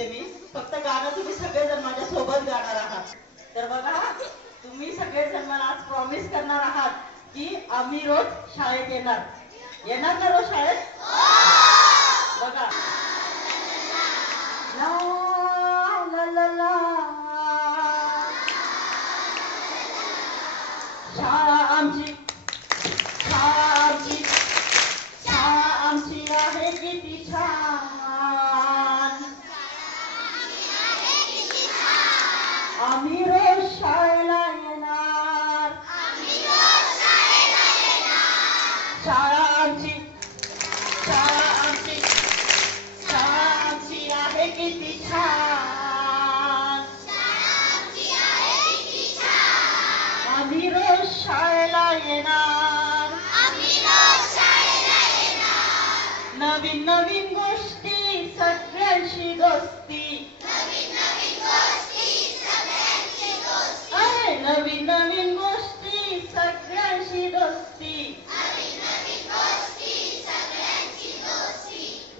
घेते मी. फक्त गाणं तुम्ही सगळेजण माझ्या सोबत गाणार आहात. तर बघा, तुम्ही सगळेजण मला आज प्रॉमिस करणार आहात की आम्ही रोज शाळेत येणार. येणार ना रोज शाळेत? बघा, ला ला ला ला, शाळा आमची, शाळा आमची, शाळा आमची आहे किती छान. आम्ही रोज शाळेला येणार. शाळा आमची, शाळा आमची, शाळा आमची आहे किती छान. आम्ही रोज शाळेला येणार. नवीन नवीन गोष्टी, सगळ्यांशी दोस्ती. अरे नवीन नवीन गोष्टी, सगळ्यांशी दोस्ती.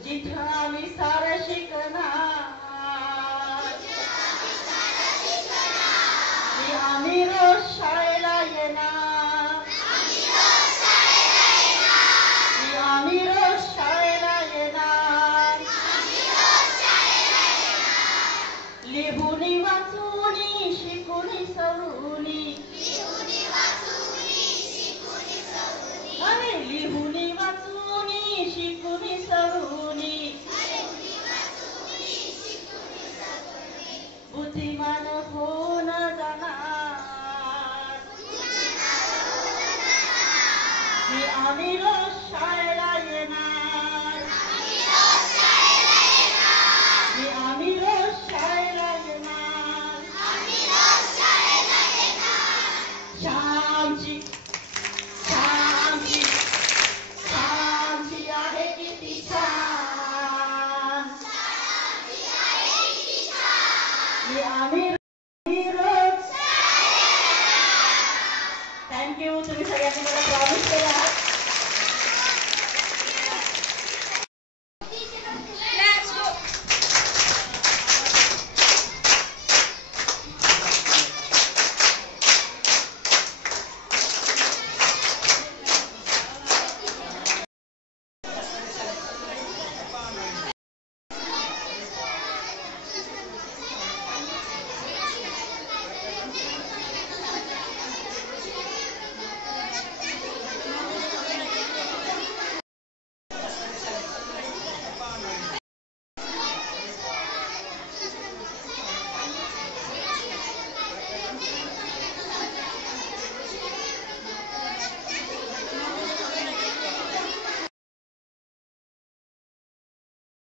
जिथं आम्ही सारं शिकणार. आम्ही रोज शाळेला येणार. आम्ही रोज शाळेला येणार. लिहूनी वाचूनी शिकूनी सवरूनी. अरे लिहूनी वाचूनी शिकूनी सवरूनी. बुद्धिमान होऊन जाणार. आम्ही रोज शाळेला येणार.